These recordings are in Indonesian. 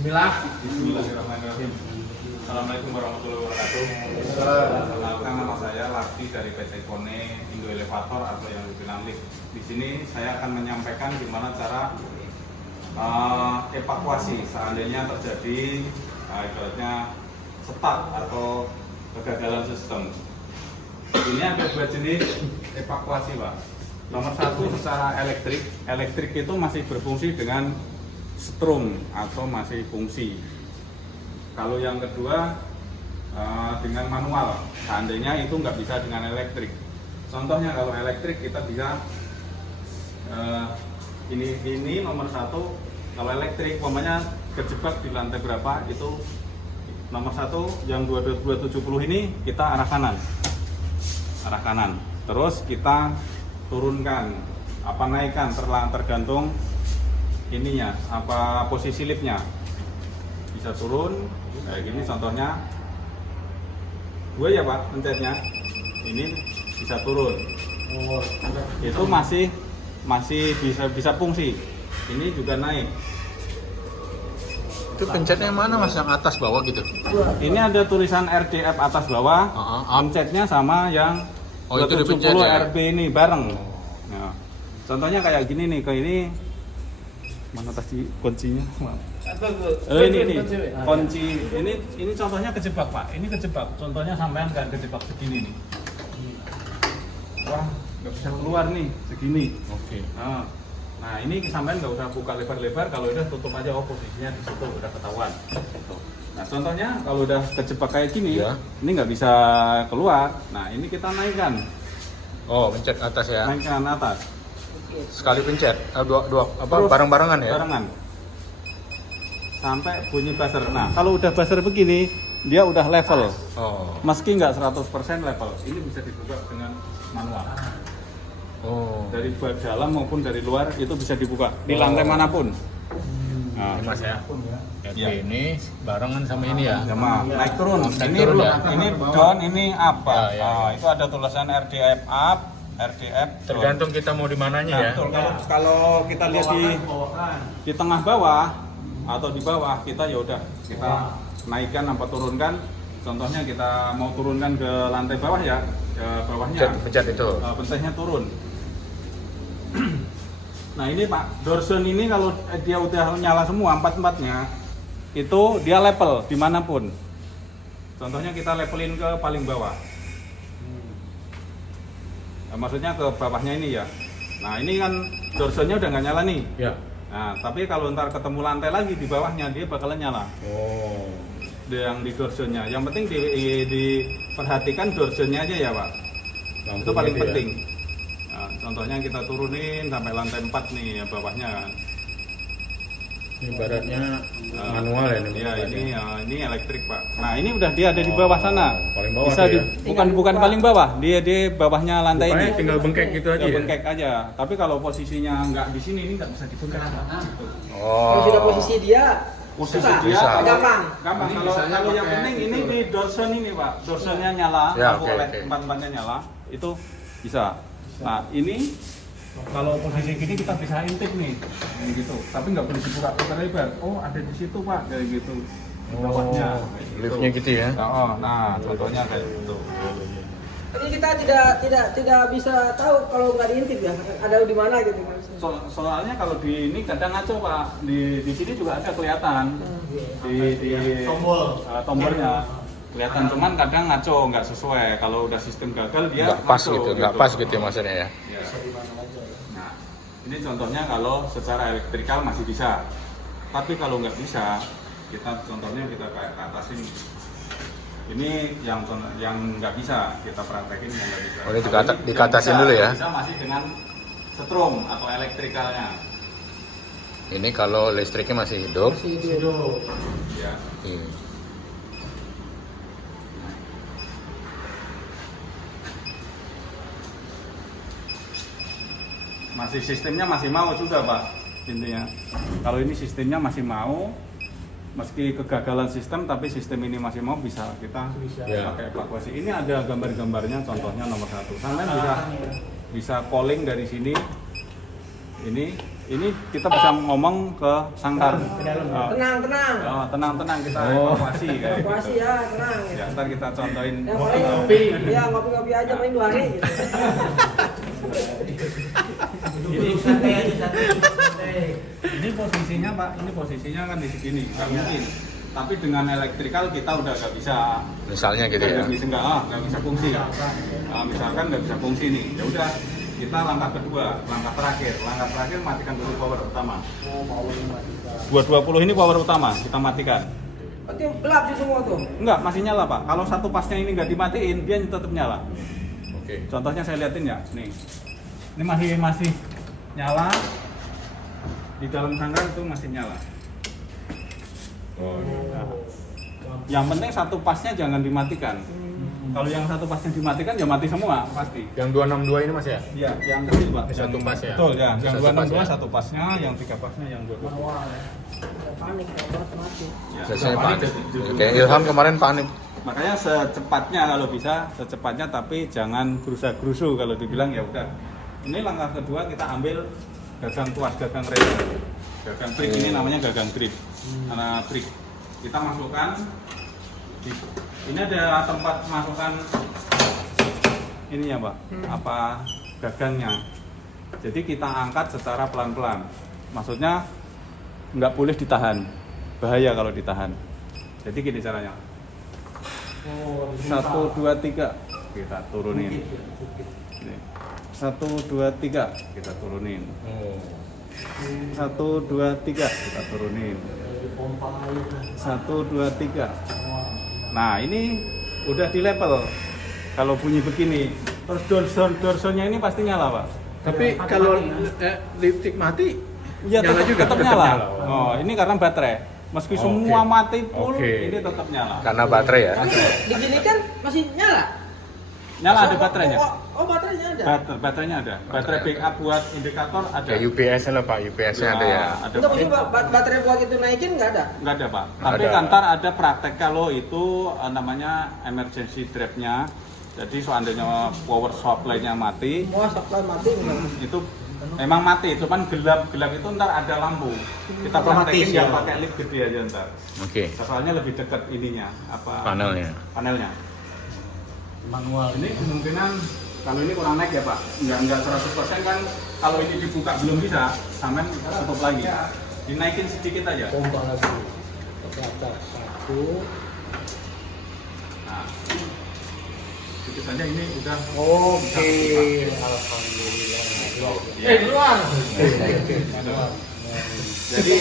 Bismillahirrahmanirrahim. Assalamualaikum warahmatullahi wabarakatuh. Perkenalkan, nama saya Lakti dari PT Kone Indo Elevator atau yang dibilang lift. Di sini saya akan menyampaikan gimana cara evakuasi seandainya terjadi ibaratnya stuck atau kegagalan sistem. Ini ada dua jenis evakuasi, Pak. Nomor satu secara elektrik. Elektrik itu masih berfungsi dengan strum atau masih fungsi. Kalau yang kedua dengan manual, seandainya itu nggak bisa dengan elektrik. Contohnya kalau elektrik kita bisa ini nomor satu. Kalau elektrik umpamanya kejebak di lantai berapa, itu nomor satu yang 270 ini kita arah kanan. Terus kita turunkan naikkan tergantung ininya posisi liftnya. Bisa turun kayak gini contohnya. Gue ya Pak pencetnya ini bisa turun. Itu masih bisa fungsi. Ini juga naik. Itu pencetnya yang mana Mas? Yang atas bawah gitu? Ini ada tulisan RDF atas bawah. Pencetnya sama yang 270 ya? RB ini bareng. Nah, contohnya kayak gini nih, kayak ini mana tadi kuncinya? Ini kunci. Ini contohnya kejebak Pak. Ini kejebak. Contohnya sampean kan kejebak segini nih. Wah, nggak bisa keluar nih segini. Oke. Nah ini sampean nggak usah buka lebar-lebar. Kalau udah tutup aja, posisinya di situ udah ketahuan. Nah contohnya kalau udah kejebak kayak gini, ya, ini nggak bisa keluar. Nah ini kita naikkan. Oh, pencet atas ya? Naikkan atas. Sekali pencet, bareng-barengan ya? Barengan. Sampai bunyi buzzer. Nah kalau udah buzzer begini, dia udah level. Meski nggak 100% level, ini bisa dibuka dengan manual. Dari dalam maupun dari luar itu bisa dibuka di lantai manapun. Nah, Mas ya. Ini barengan sama ini ya. Sama naik turun. Ini down, ini apa? Itu ada tulisan RDF up, RDF. Tergantung kita mau di mananya ya. Kalau kita lihat di tengah bawah atau di bawah, kita ya udah kita naikkan apa turunkan. Contohnya kita mau turunkan ke lantai bawah ya, ke bawahnya. Pencet itu. Pencetnya turun. Nah ini Pak, doorstone ini kalau dia udah nyala semua empat-empatnya, itu dia level dimanapun. Contohnya kita levelin ke paling bawah. Nah, maksudnya ke bawahnya ini ya. Nah ini kan doorstone-nya udah nggak nyala nih. Ya. Nah tapi kalau ntar ketemu lantai lagi di bawahnya, dia bakalan nyala. Yang di doorstone-nya. Yang penting diperhatikan doorstone-nya aja ya Pak. Itu paling penting. Nah, contohnya kita turunin sampai lantai 4 nih ya bawahnya kan. Ini baratnya manual ya? Iya, ini elektrik Pak. Nah ini udah dia ada di bawah sana. Paling bawah bisa bukan paling bawah, dia di bawahnya lantai ini. Tinggal bengkek gitu aja. Bengkek aja. Tapi kalau posisinya nggak di sini, ini nggak bisa dibengkek. Kalau sudah posisi dia gampang. Kalau yang penting ini di doorstone ini Pak, doorstone-nya nyala, empat-empatnya nyala, itu bisa. Nah ini kalau posisi gini kita bisa intip nih, gitu. Tapi nggak boleh dibuka lebar-lebar. Oh ada di situ Pak, kayak gitu. Di bawahnya. Liftnya gitu ya? Nah contohnya kayak gitu. Jadi kita tidak bisa tahu kalau nggak diintip ya, ada di mana gitu. Soalnya kalau di ini kadang ngaco Pak, di sini juga ada kelihatan di tombolnya kelihatan, cuman kadang ngaco, nggak sesuai. Kalau udah sistem gagal dia nggak pas gitu, nggak pas gitu ya maksudnya ya. Nah ini contohnya kalau secara elektrikal masih bisa, tapi kalau nggak bisa, contohnya kita kayak ke atas ini. Ini yang nggak bisa kita praktekin, yang nggak bisa. Ini dikatasin dulu ya. Bisa masih dengan strum atau elektrikalnya. Ini kalau listriknya masih hidup. Ya. Masih sistemnya masih mau juga Pak, intinya. Kalau ini sistemnya masih mau, meski kegagalan sistem, tapi sistem ini masih mau, bisa kita pakai evakuasi. Ini ada gambar-gambarnya, contohnya nomor 1. Sampai bisa calling dari sini. Ini ini kita bisa ngomong ke sangkar. Tenang. Oh, tenang kita evakuasi kayak Evakuasi gitu. ya, tenang. Ya, ntar kita contohin. Yang paling ya ngopi-ngopi aja paling 2 hari gitu. Ini posisinya Pak, ini posisinya kan di sini, nggak mungkin. Tapi dengan elektrikal kita udah nggak bisa. Misalnya gitu ya. Nggak bisa fungsi. Misalkan nggak bisa fungsi nih, ya udah kita langkah kedua, langkah terakhir matikan dulu power utama. 220 ini power utama kita matikan. Berarti gelap sih semua tuh. Enggak, masih nyala Pak. Kalau satu pasnya ini nggak dimatiin, dia tetap nyala. Oke. Contohnya saya liatin ya, nih. Ini masih nyala. Di dalam sangkar itu masih nyala. Nah, yang penting satu pasnya jangan dimatikan. Kalau yang satu pasnya dimatikan ya mati semua pasti. Yang 262 ini Mas ya? Iya, yang kecil Pak. Satu pas ya? Betul ya. Yang Satu pas 262 ya? satu pasnya, yang 3 pasnya yang 2. Panik kalau mati. Ya, Biasanya panik. panik. Oke, Ilham kemarin panik. Makanya secepatnya kalau bisa, secepatnya tapi jangan gerusa-gerusu kalau dibilang ya udah. Ini langkah kedua kita ambil gagang tuas, gagang rem. Gagang trik ini namanya gagang grip. Karena trik. Kita masukkan ini ada tempat masukkan ininya Pak, apa gagangnya. Jadi kita angkat secara pelan-pelan. Maksudnya nggak boleh ditahan, bahaya kalau ditahan. Jadi gini caranya. 1, 2, 3 kita turunin. 1, 2, 3 kita turunin. 1, 2, 3 kita turunin. 1, 2, 3. Nah ini udah di level. Kalau bunyi begini, terus dorsonnya ini pasti nyala Pak. Tapi kalau listrik mati, Ya nyala juga? tetap Tetap nyala. nyala. Oh ini karena baterai. Meski Oke. semua mati full, Oke. ini tetap nyala. karena baterai ya. Tapi diginikan masih nyala. Nyala ada baterainya. Oh, baterainya ada. Baterainya ada. Baterai backup buat indikator ada. Kayak UPS-nya lah Pak, UPS-nya ada ya. Ada. Enggak maksudnya baterai buat itu naikin nggak ada. Nggak ada Pak. Nggak Tapi ada. kantor ada praktek kalau itu namanya emergency trap-nya. Jadi seandainya power supply-nya mati, Semua supply mati enggak. itu memang mati, cuman gelap itu ntar ada lampu. Kita praktekin Otomatis, yang ya. pakai led gede aja ntar. Oke. Soalnya lebih dekat ininya, apa panelnya. Manual. Ini kemungkinan kalau ini kurang naik ya Pak, nggak 100% kan. Kalau ini dibuka belum bisa, sampai tutup lagi. Dinaikin sedikit aja. Pompa lagi. Ke atas 1. Nah, sedikit aja ini udah. Oke. Alhamdulillah. Ya. Keluar. Jadi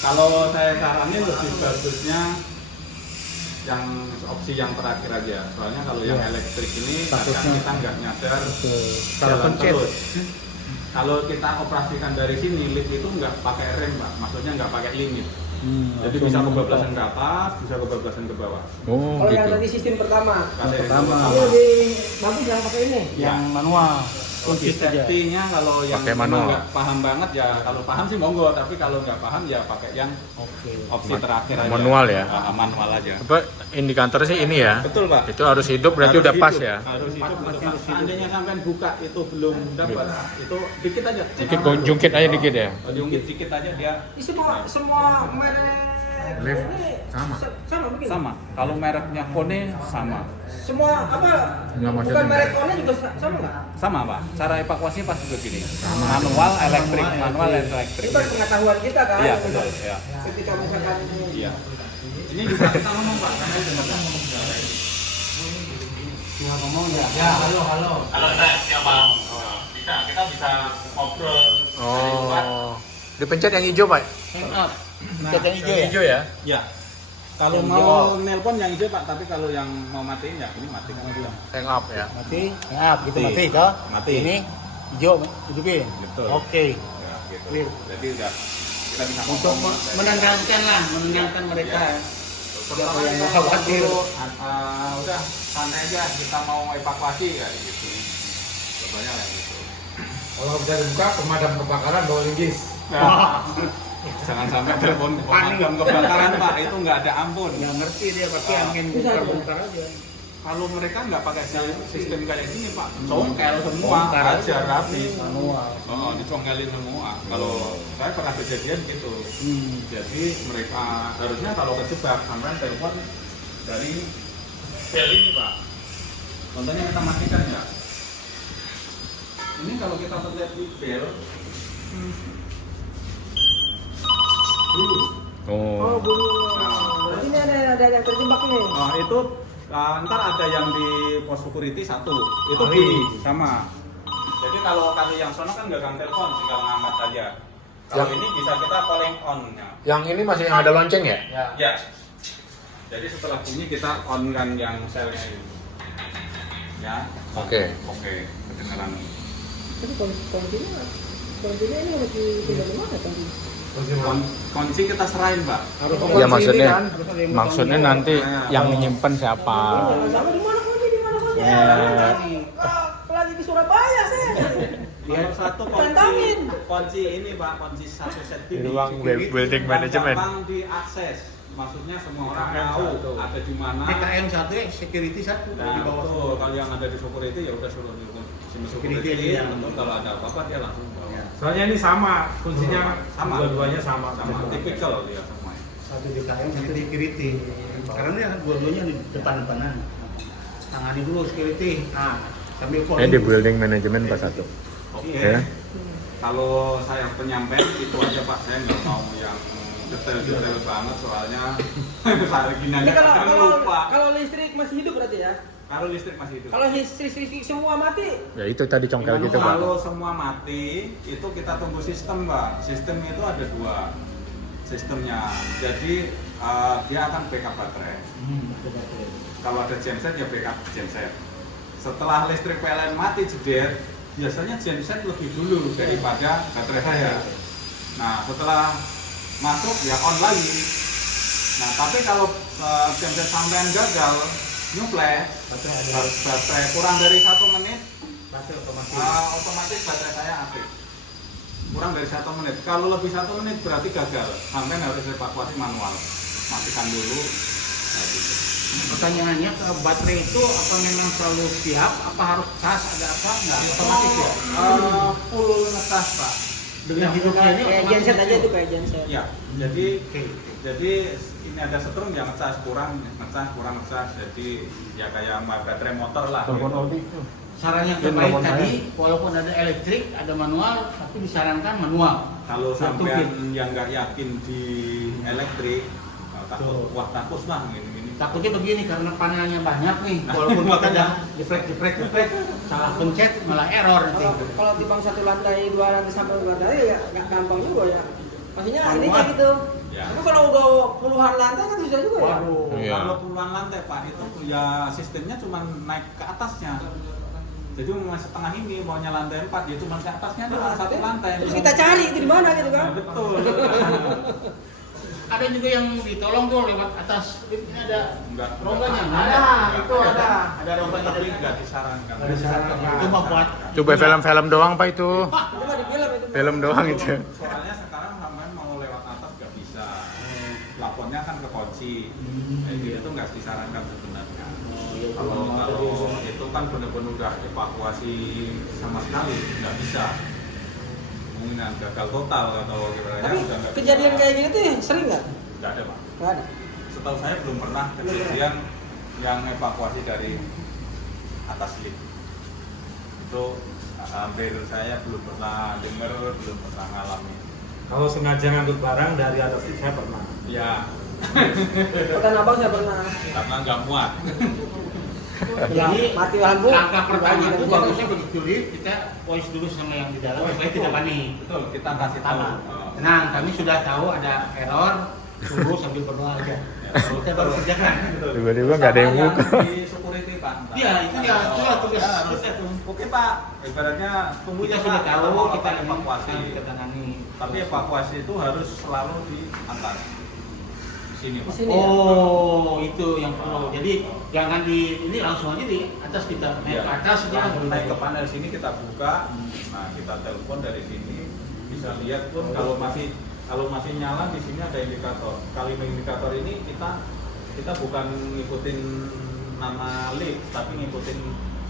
kalau saya saranin lebih bagusnya yang opsi yang terakhir aja. Soalnya kalau yang elektrik ini kadang kita nggak nyadar jalan terus. Kalau kita operasikan dari sini, lift itu nggak pakai rem Pak, maksudnya nggak pakai limit. Jadi bisa kebablasan ke atas, bisa kebablasan ke bawah. Oh, Kalau yang gitu. tadi sistem pertama. Pertama. Ini lebih bagus yang pakai ini. Yang manual. Safety-nya kalau yang Pakai memang manual. nggak paham banget ya, kalau paham sih monggo, tapi kalau nggak paham ya pakai yang opsi terakhir aja. Manual ya? Manual aja. Apa indikatornya sih ini ya? Betul Pak. Itu harus hidup berarti Harus udah pas hidup. ya. Harus hidup untuk Pak. Seandainya sampai buka itu belum dapat, itu dikit aja. Dikit jungkit aja dikit ya. Jungkit dikit aja dia Ini semua merek Lift. ini Sama. Sama begini. sama. Kalau mereknya Kone sama. Semua apa? Nggak, maksudnya Bukan merek enggak. Kone juga sama nggak? Sama Pak. Cara evakuasinya pasti begini. Manual, elektrik, manual, elektrik. Itu kan pengetahuan kita kan. Iya betul. Ya. Ketika misalkan Iya. Ini bisa kita ngomong Pak, karena itu kita ngomong ya. ya halo. Kalau kita siapa? Bisa, kita bisa ngobrol dari luar. Oh. Dipencet yang hijau Pak. Hang up. Nah, Yang hijau ya? Hijau ya. Ya. Kalau Yang mau nelpon yang hijau Pak, tapi kalau yang mau matiin ya ini matikan aja. Hang up ya. Mati, hang up gitu Mati. mati toh. Mati. Ini hijau hidupin. Betul. Oke. Ya, gitu. Clear. Jadi udah kita bisa Untuk ngomong. menenangkan mereka. Pertama yang kita khawatir. udah santai aja, kita mau evakuasi kayak gitu. Contohnya kayak gitu. Kalau bisa dibuka pemadam kebakaran bawa linggis. Nah, jangan sampai telepon pemadam kebakaran Pak, itu nggak ada ampun. Nggak ngerti dia pakai Ah. angin bongkar-bongkar aja. kalau mereka nggak pakai sistem kayak gini Pak, congkel semua, Congkel. aja rapi. Manual. Oh, dicongkelin semua. Kalau saya pernah kejadian gitu. Jadi mereka harusnya kalau kejebak sampai telepon dari bel ini Pak. Contohnya kita matikan ya. Ini kalau kita pencet di bel, Oh, bunyi. Berarti ini ada yang terjebak nih. Nah, itu ntar ada yang di pos security satu, itu Oh, bunyi iya. sama. Jadi kalau yang sono kan nggak gang telepon, tinggal ngangkat aja. Kalau Yang- ini bisa kita calling on. Ya. Yang ini masih yang ada lonceng ya? Ya. Jadi setelah bunyi kita on kan yang selnya ini. Ya. Oke. Oke, kedengaran. Tapi kuncinya ini masih tinggal di mana tadi? Kunci kita serahin, Pak. Ya maksudnya, kan? maksudnya nanti yang nyimpen siapa? Sama di mana kunci? Ya. Lagi di Surabaya saya. Nomor satu Tantangin. kunci ini Pak, kunci satu set Di ruang building management. gampang diakses. Maksudnya semua orang tahu ada di mana. PKM 1 ya, security 1 Nah, di bawah betul. Kalau yang ada di security ya udah suruh di security. Security, Betul. Kalau ada apa-apa dia langsung bawa. Ya. Soalnya ini sama, kuncinya Sama. dua-duanya sama. Sama tipikal dia semuanya. Satu di PKM, satu di security. Karena ini dua-duanya di depan-depanan. Tangani dulu security. Nah, sambil Ini di building manajemen pas 1. Oke. Ya. Kalau saya penyampaian itu aja Pak, saya nggak mau yang detail-detail banget soalnya saya gini Ini aja kadang lupa. kalau listrik masih hidup berarti ya? Kalau listrik masih hidup. Kalau listrik semua mati, Ya itu tadi congkel gitu Pak. Kalau semua mati, itu kita tunggu sistem Pak. Sistem itu ada dua sistemnya. Jadi dia akan backup baterai. Kalau ada genset ya backup genset. Setelah listrik PLN mati jeder, biasanya genset lebih dulu daripada baterai saya. Nah setelah masuk ya on lagi. Nah tapi kalau genset sampean gagal nyuplai baterai kurang dari 1 menit, otomatis baterai saya aktif. Kurang dari 1 menit. Kalau lebih 1 menit berarti gagal. Sampai harus evakuasi manual. Matikan dulu. Nah, gitu. Pertanyaannya, ke baterai itu apa memang selalu siap? Apa harus cas? Ada apa? Nggak otomatis ya? Full ngetas Pak. Dengan hidupnya ini kayak otomatis genset aja itu. tuh kayak genset. Ya, jadi Oke. jadi ini ada setrum yang ngecas kurang ngecas. Jadi ya kayak baterai motor lah. Gitu. Saran yang terbaik tadi, walaupun ada elektrik, ada manual, tapi disarankan manual. Kalau Satu sampean pin. yang nggak yakin di elektrik, takut Tuh. wah takut lah gini. Takutnya begini karena panelnya banyak nih, walaupun kita udah jeprek, salah pencet malah error nanti. Kalau timbang satu lantai, dua lantai sampai dua lantai ya nggak gampang juga ya. Maksudnya ini Manual. kayak gitu. Ya. Tapi kalau udah puluhan lantai kan susah juga ya. Waduh. Iya. Kalau puluhan lantai Pak itu ya sistemnya cuma naik ke atasnya. Jadi mau setengah ini maunya lantai 4 ya cuma ke atasnya doang satu lantai. Terus kita cari itu di mana gitu kan? Nah, betul. Ada juga yang ditolong tuh lewat atas, ini ada Enggak. rongganya. Itu ada. Ada rongganya Tapi dari nggak disarankan. Nggak disarankan. Itu mah buat Coba film-film doang Pak itu. Itu mah di film itu. Film doang itu. Soalnya sekarang sampean mau lewat atas nggak bisa. Lapornya kan ke kunci. Jadi itu nggak disarankan sebenarnya. Kalau itu kan benar-benar udah evakuasi sama sekali nggak bisa. Mungkin gagal total atau gimana Tapi udah nggak kejadian bisa. kayak gini tuh sering nggak? Nggak ada Pak. Nggak ada. Setahu saya belum pernah kejadian yang evakuasi dari atas lift. Itu hampir saya belum pernah dengar, belum pernah ngalami. Kalau sengaja ngangkut barang dari atas itu saya pernah. Ya, Kota Abang saya pernah. karena nggak muat. Jadi Mati lampu. langkah pertama itu Bagi- bagusnya begitu lift kita voice dulu sama yang di dalam supaya tidak panik. Betul, kita kasih tahu. Pertama. Oh. Tenang, kami sudah tahu ada error, tunggu sambil berdoa aja. Kita baru kerjakan. Tiba-tiba nggak ada yang Sama buka. Di security Pak. Ntar. Iya, itu dia itulah tugas Ya, harus. kita tuh. Oke Pak, ibaratnya tunggu Kita ya, sudah Pak, tahu mau kita evakuasi. kita tangani. Tapi evakuasi itu harus selalu di atas. Di sini Pak. Di sini. ya? Oh, itu yang perlu. Jadi jangan di ini langsung aja di atas kita naik Iya. ke atas aja. Langsung naik ke panel sini kita buka. Nah, kita telepon dari sini. Bisa lihat pun kalau masih nyala di sini ada indikator. Kali indikator ini kita bukan ngikutin nama lift tapi ngikutin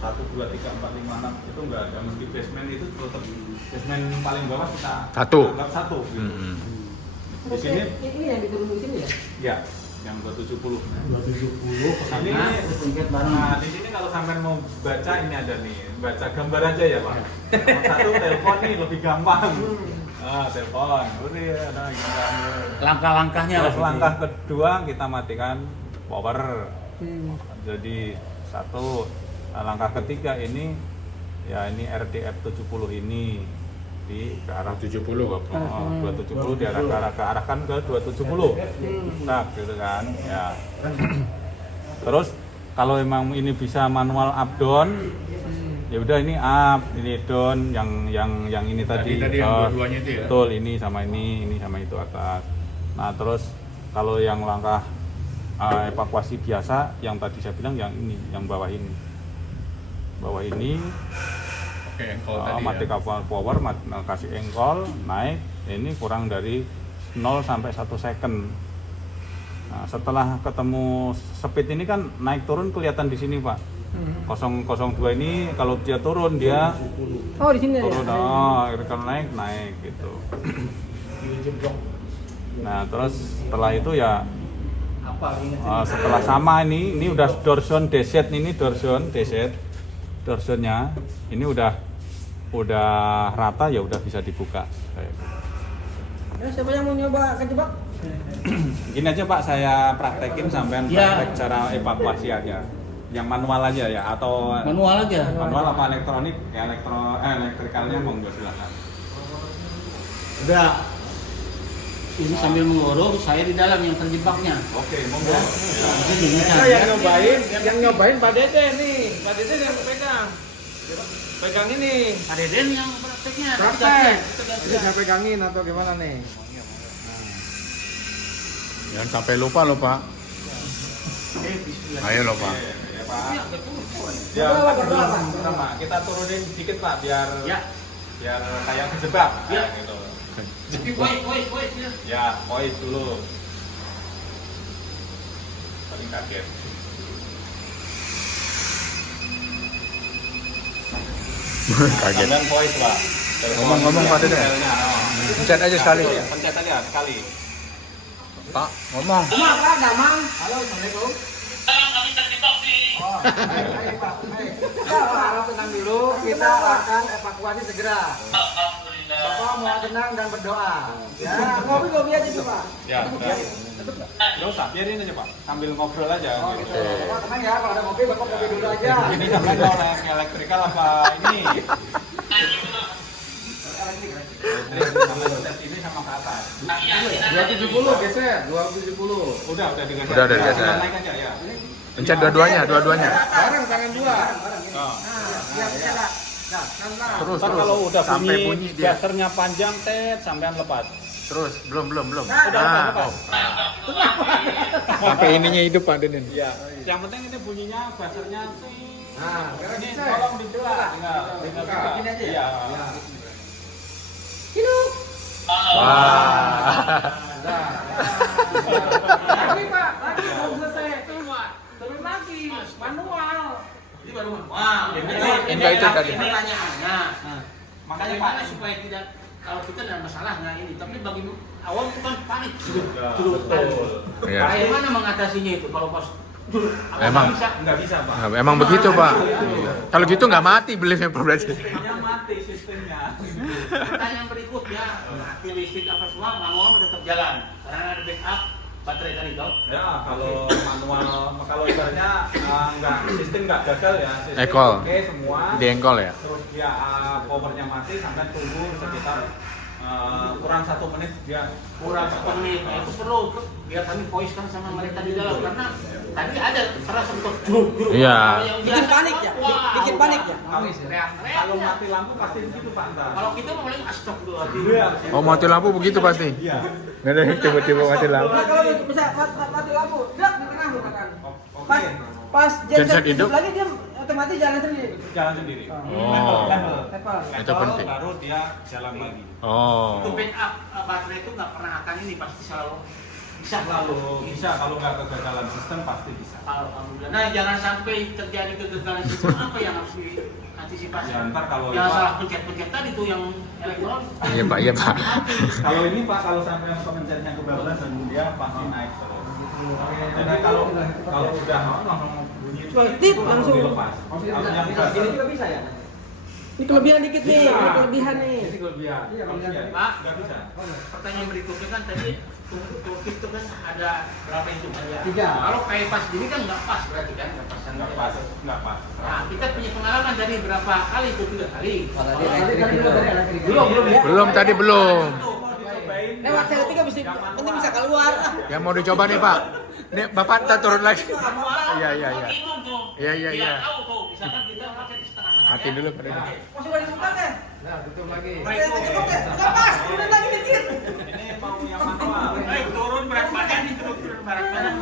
1, 2, 3, 4, 5, 6 itu enggak ada. Meski basement itu tetap basement paling bawah kita anggap 1 gitu. Di sini ini yang diturun di sini ya? ya yang 270. 270 ke Ini sana, tingkat bareng. nah, di sini kalau sampai mau baca ini ada nih, baca gambar aja ya Pak. Nomor 1 telepon nih lebih gampang. Telepon. Udah ada gambar. Langkah-langkahnya Terus langkah kedua kita matikan power. Jadi 1. Langkah ketiga ini ya ini RDF 70 ini di ke arah 70. 270 diarahkan ke 270. Nah, gitu kan. Ya. Terus kalau memang ini bisa manual up down, ya udah ini up, ini down, yang ini tadi yang dua-duanya itu ya? Betul, ini sama itu atas. Nah, terus kalau yang langkah evakuasi biasa yang tadi saya bilang yang ini, yang bawah ini. Bawah ini Oke, engkol tadi mati ya. kapal power, kasih engkol, naik, ini kurang dari 0 sampai 1 second. Nah, setelah ketemu speed ini kan naik turun kelihatan di sini Pak. 002 ini kalau dia turun dia Oh di sini turun, ya? kalau naik gitu. Nah terus setelah itu ya setelah sama ini udah doorstone deset ini doorstone-nya ini udah rata ya udah bisa dibuka. Ya, siapa yang mau nyoba kejebak? Gini aja Pak, saya praktekin sampean praktek cara evakuasi aja. Yang manual aja ya atau Manual aja. manual apa elektronik? Ya elektrikalnya monggo silakan. Udah. Ini sambil mengurung, saya di dalam yang terjebaknya. Oke, monggo. yang nyobain Pak Dede nih. Pak Dede yang pegang. Pegang ini. Pak Deden yang prakteknya. Praktek. Ini saya pegangin atau gimana nih? Jangan sampai lupa loh Pak. Ayo loh Pak. Ya, Pak. Ya, sama. Kita turunin dikit Pak biar kayak kejebak. Ya. Nah, gitu. Woi, Ya, pois dulu. Paling kaget. Kaget. Dan pois Pak. Ngomong Pak Dede. Pencet aja sekali. Pencet aja sekali. Pak, ngomong. Pak Damang. Halo, Assalamualaikum. Ayo Pak. Pak, tenang dulu. Kita akan evakuasi segera. Bapak mau tenang dan berdoa. Ya, ngopi aja tuh Pak. Ya, udah. Nggak usah, biarin aja Pak. Sambil ngobrol aja. Gitu. Bapak tenang ya, kalau ada ngopi Bapak ngopi dulu aja. Ini sampai mau naik elektrikal apa ini? Ini sama ke atas. 270 geser, 270. Udah digeser. Udah digeser. Naik aja ya. Pencet dua-duanya. Bareng tangan dua. Oh. Terus Ntar kalau udah sampai bunyi bunyi dia. dasarnya panjang sampean lepas. Terus belum. Udah lepas. Sampai ininya hidup Pak Deden. Iya. Yang penting ini bunyinya dasarnya sih. Nah, sekarang Ini bisa. tolong dibelah. Tinggal buka. Begini aja ya? Iya. Hidup. Wah. Lagi Pak, lagi belum selesai. Turun lagi, manual. Ini baru manual. Enggak itu tadi. Pertanyaannya. Makanya Bagaimana Pak supaya tidak kalau kita ada masalah nggak ini, tapi bagi awam itu kan panik. Betul. Iya. Bagaimana mengatasinya itu kalau pas Emang. Nggak bisa Pak. Nah, emang begitu Pak. Kalau gitu nggak mati beliefnya Pak berarti. Sistemnya mati sistemnya. Pertanyaan berikutnya, mati listrik apa semua, manual tetap jalan karena ada backup baterai tadi toh. Ya kalau manual, kalau ibaratnya nggak sistem nggak gagal ya. Sistem Ekol. oke semua. Di engkol ya. Terus dia powernya mati sampai tunggu sekitar kurang 1 menit dia Kurang 1 menit, nah, itu perlu biar kami voice kan sama mereka di dalam karena tadi ada terasa betul grup. Iya. Bikin panik ya? Bikin panik ya? Kalau mati lampu pasti begitu Pak ntar. Kalau kita mau paling astagfirullahaladzim. Iya. Oh mati lampu begitu pasti. Iya. Nggak ada yang tiba-tiba mati lampu. Nah, kalau bisa mati lampu, dak di tengah misalkan. Oke. Pas Genset genset hidup. hidup lagi dia otomatis jalan sendiri. Jalan sendiri. Oh. Level. Itu penting. Baru dia jalan lagi. Oh. Untuk backup baterai itu nggak pernah akan ini pasti selalu Bisa kalau nggak kegagalan sistem pasti bisa. Alhamdulillah. Nah, jangan sampai terjadi kegagalan sistem. Apa yang harus diantisipasi? Ya, ntar kalau yang Pak- salah pencet-pencet tadi tuh yang elektronik. Iya Pak, iya Pak. Kalau ini Pak, kalau sampai yang pemencetnya kebablasan dia pasti naik terus. Jadi kalau udah langsung bunyi Tip, langsung. dilepas. Kalau yang Ini juga bisa ya? Ini kelebihan dikit nih, ini kelebihan nih. Ini kelebihan. Iya, Kalau kelebihan. dia Pak, nggak bisa. pertanyaan berikutnya kan tadi toolkit itu kan ada berapa hitungan ya? 3. Kalau kayak pas gini kan nggak pas berarti kan nggak pas. Nggak pas. Nah, kita punya pengalaman dari berapa kali itu 3 kali. Belum ya? Belum tadi belum. Lewat seri 3 mesti penting bisa keluar. Yang mau dicoba nih Pak. Nih Bapak ntar turun lagi. Iya, iya, iya. Bingung tuh. Iya, iya, iya. Biar tahu tuh, misalkan kita pakai di setengah-setengah. Matiin dulu Pak. Masih ada dibuka kan? Nah, tutup lagi. Enggak pas, turun lagi dikit. Ini mau yang manual. Turun berat badan nih, turun berat badan.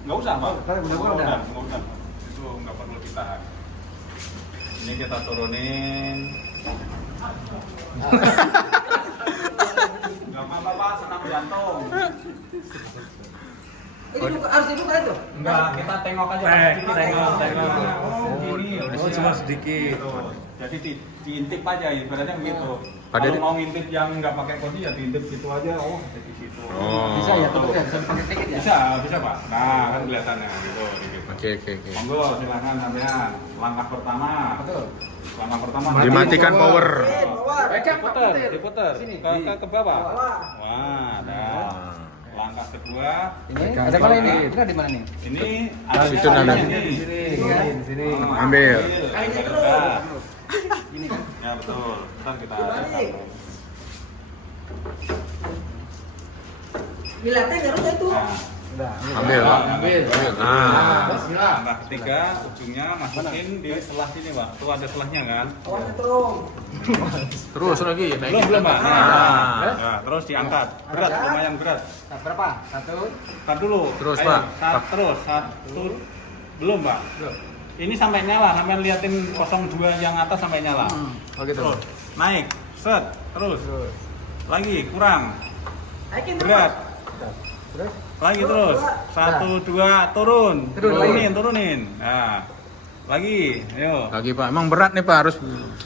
Nggak usah, Pak. Udah. Nggak usah. Itu nggak perlu ditahan. Ini kita turunin. Nggak apa-apa, Pak. Senam jantung. Ini harus dibuka itu? Enggak, kita tengok aja. Tengok. Oh, gini. Oh, cuma sedikit. Gitu. Jadi diintip aja, ibaratnya begitu. Pada Kalau di- mau ngintip yang nggak pakai kodi ya diintip gitu aja. Oh, di situ. Oh. Bisa ya, tutupnya bisa dipakai tiket ya? Bisa Pak. Nah, kan kelihatannya gitu. Oke, oke, oke. Monggo, silakan sampean. Langkah pertama. Betul. Langkah pertama. Dimatikan power. Diputer. Sini. Ke bawah. Bawah. Wah, dah. Langkah kedua. Ini ada mana ini? Ini di mana nih? Ini Ah, itu nana. di Sini. Ambil. Kalinya terus. Ini kan? Ya betul. Ntar kita Balik. Dilatih harusnya itu. Nah, Ambil. ambil. Ah. Langkah ketiga, ujungnya masukin di selah sini, Pak. Tuh ada selahnya kan? Awas terus. Terus lagi naikin. Belum, Pak. Ah. Nah, terus diangkat. Berat, lumayan berat. Nah, berapa? 1. Tar dulu. Terus, Ayo, Pak. Terus, satu. Belum, Pak. Ini sampai nyala, sampai liatin 02 yang atas sampai nyala. Oh gitu. Terus, naik, set, terus. Lagi, kurang. Naikin Berat. Terus? Lagi Turun, terus. dua. 1, 2, turun. Turun lagi. Turunin. Nah. Lagi, ayo. Lagi Pak. Emang berat nih Pak,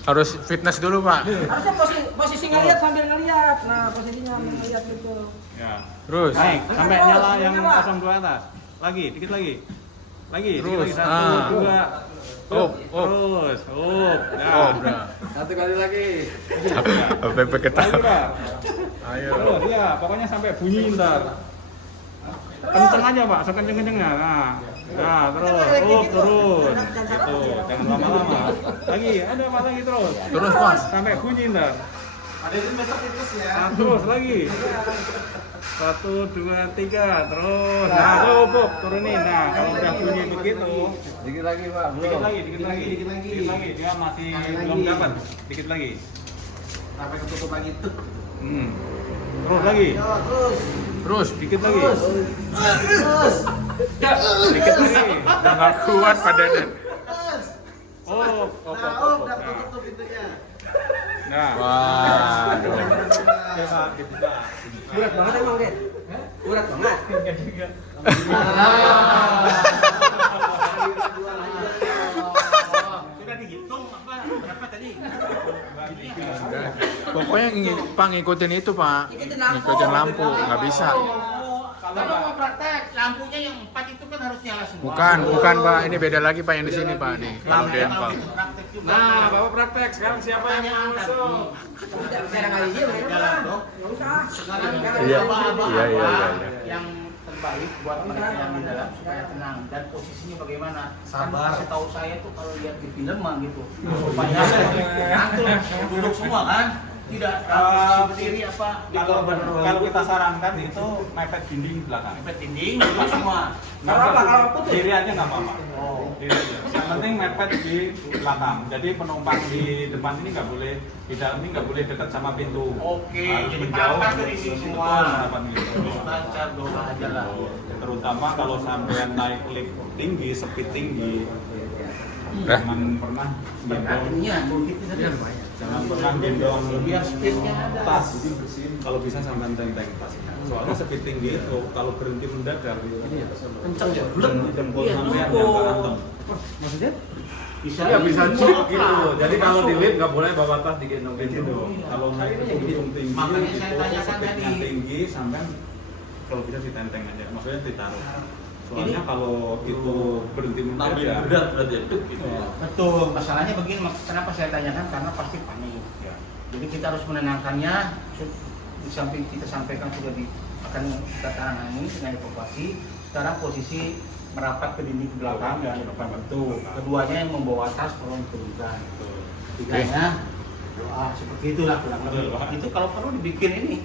harus fitness dulu Pak. Harusnya posisi ngeliat sambil ngeliat. Nah, posisinya sambil ngeliat gitu. Ya. Terus. Naik sampai Terus, nyala yang nyala. 02 atas. Lagi, dikit lagi. Lagi, dikit Terus, lagi. 1, 2. Up. Terus, ya. Oh, udah. Satu kali lagi. Sampai Lagi, ketawa. Pak. Ayo. Terus, ya, pokoknya sampai bunyi ntar. Kenceng aja, Pak, sekenceng-kencengnya. Nah, terus, turun. Gitu, jangan lama-lama. Lagi, ada apa lagi terus? Terus Mas. Sampai bunyi ntar. Ada itu besok tikus ya. Nah, terus lagi. 1, 2, 3, terus. Nah, cukup, turunin. Nah, kalau udah bunyi begitu, Dikit lagi, Pak. dikit lagi. Dikit lagi. Dia masih belum dapat. Dikit lagi. Sampai ketutup lagi tuh. Terus lagi. Yo, terus. Terus. Dikit lagi. Terus. Dikit lagi. Udah gak kuat Pak Deden. Oh, Nah, udah tutup pintunya. Nah. Waduh. Berat banget emang, Den. Berat banget. Sudah dihitung apa berapa tadi? Pokoknya Pak ngikutin itu Pak. Ngikutin lampu, nggak bisa. Kalau mau praktek lampunya yang 4 itu kan harus nyala semua. Bukan Pak. Ini beda lagi Pak yang di sini Pak nih. Kalau Kemudian mau Pak. gitu praktek juga. Nah, Bapak praktek. Sekarang siapa yang Tanya angkat masuk? nih. Tidak bisa kali dia main Jalan dong. Enggak usah. Sekarang Iya. apa Iya, iya, iya. yang terbaik buat mereka yang di dalam supaya tenang dan posisinya bagaimana? Sabar. Kan kasih tahu saya tuh kalau lihat di film mah gitu. Supaya antum duduk semua kan? Tidak berdiri apa di korban Kalau kita sarankan itu mepet dinding belakang. mepet dinding duduk semua. Kalau putus. Kiri aja nggak apa-apa. Oh. Kiri aja. Yang penting mepet di belakang. Jadi penumpang di depan ini nggak boleh, di dalam ini nggak boleh dekat sama pintu. Oke, Harus jadi menjauh. papan dari sini semua. Betul, papan gitu. Terus baca doa aja lah. Terutama kalau sampean naik lift tinggi, speed tinggi, Dah. jangan pernah Berkat gitu. ininya, begitu saja. Jangan pernah gendong Biar speednya ada. tas. Kalau bisa sampai tenteng tas. Soalnya speed tinggi itu kalau berhenti mendadak Kenceng ya. jempol Iya, sampean numpuk. yang berantem. Maksudnya? Bisa Iya bisa numpuk. cek gitu. Jadi kalau di lift nggak boleh bawa tas digendong Gitu. gitu. Kalau naik ke ujung tinggi Makanya itu saya tanyakan speednya tadi. tinggi sampai kalau bisa ditenteng aja. Maksudnya ditaruh. Soalnya Ini- kalau itu berhenti mendadak berarti itu gitu ya. Betul. Masalahnya begini, kenapa saya tanyakan? Karena pasti panik. Ya. Jadi kita harus menenangkannya. Di samping kita sampaikan sudah akan kita tangani dengan evakuasi. Sekarang posisi merapat ke dinding ke belakang dan ke depan betul. Keduanya yang membawa tas tolong turunkan. Tiganya doa seperti itulah kurang lebih. Betul, Pak. Itu kalau perlu dibikin ini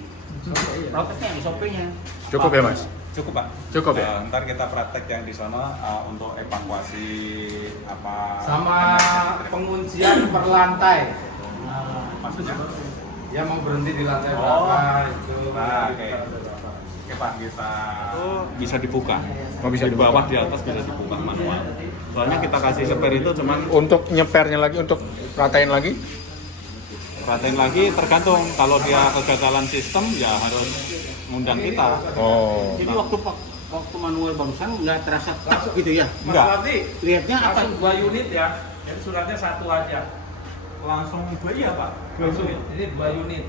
protesnya, SOP-nya. Cukup ya Mas? Cukup Pak. Cukup ya? Ntar kita praktek yang di sana untuk evakuasi apa Sama penguncian per lantai. maksudnya? Ya mau berhenti di lantai Oh. berapa itu. Nah, oke. Oke Pak, kita bisa dibuka. Oh, bisa di dibuka. bawah di atas bisa dibuka manual. Soalnya kita kasih spare itu cuman Untuk nyepernya lagi, untuk ratain lagi? ratain lagi tergantung. Kalau dia kegagalan sistem ya harus ngundang kita. Oh. Jadi waktu manual barusan nggak terasa tak gitu ya? Mas Enggak. Wardi, Lihatnya apa? langsung 2 unit ya. Jadi suratnya 1 aja. Langsung iya Pak. Langsung ini 2 unit.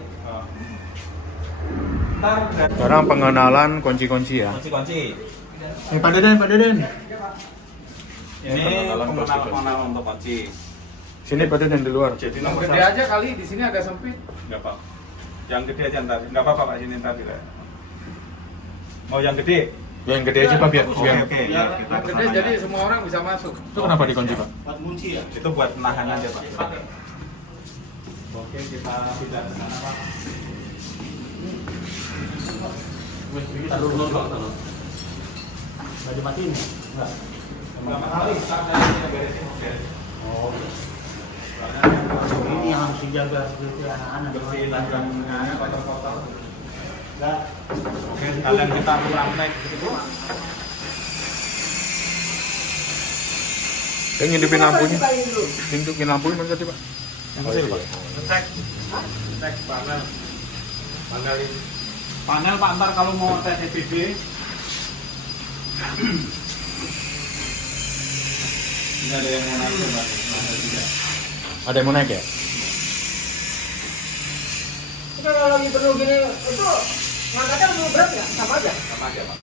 Ntar Sekarang pengenalan kunci-kunci ya. kunci-kunci. Pak Deden, Pak Deden. Ini pengenalan untuk kunci. Sini Pak Deden di luar. Jadi Yang nomor gede satu. aja kali, di sini agak sempit. Enggak Pak. Yang gede aja ntar. Enggak apa-apa Pak, sini ntar tidak. Mau yang gede? Yang gede aja Pak biar. Oke, biar- oke. Ya, kita Yang gede kesana jadi ya. semua orang bisa masuk. Itu kenapa dikunci Pak? Buat kunci ya? Itu buat nahan aja Pak. Oke, kita pindah ke sana Pak. Nggak dimatiin? Enggak. Pertama kali start dari sini beresin mobil. Oh. Soalnya Ini yang harus dijaga seperti anak-anak. bersihin tangannya kotor-kotor. Enggak. Oke, sekalian kita praktek gitu. Yang ngintipin lampunya. Ngintipin lampunya mana tadi Pak? Cek. Cek panel. Panel ini. Panel Pak, ntar kalau mau tes EBB ini ada yang mau naik Pak. Ada yang mau naik ya? Kita kalau lagi penuh gini, itu ngangkatnya lebih berat nggak? Sama aja. Sama aja Pak.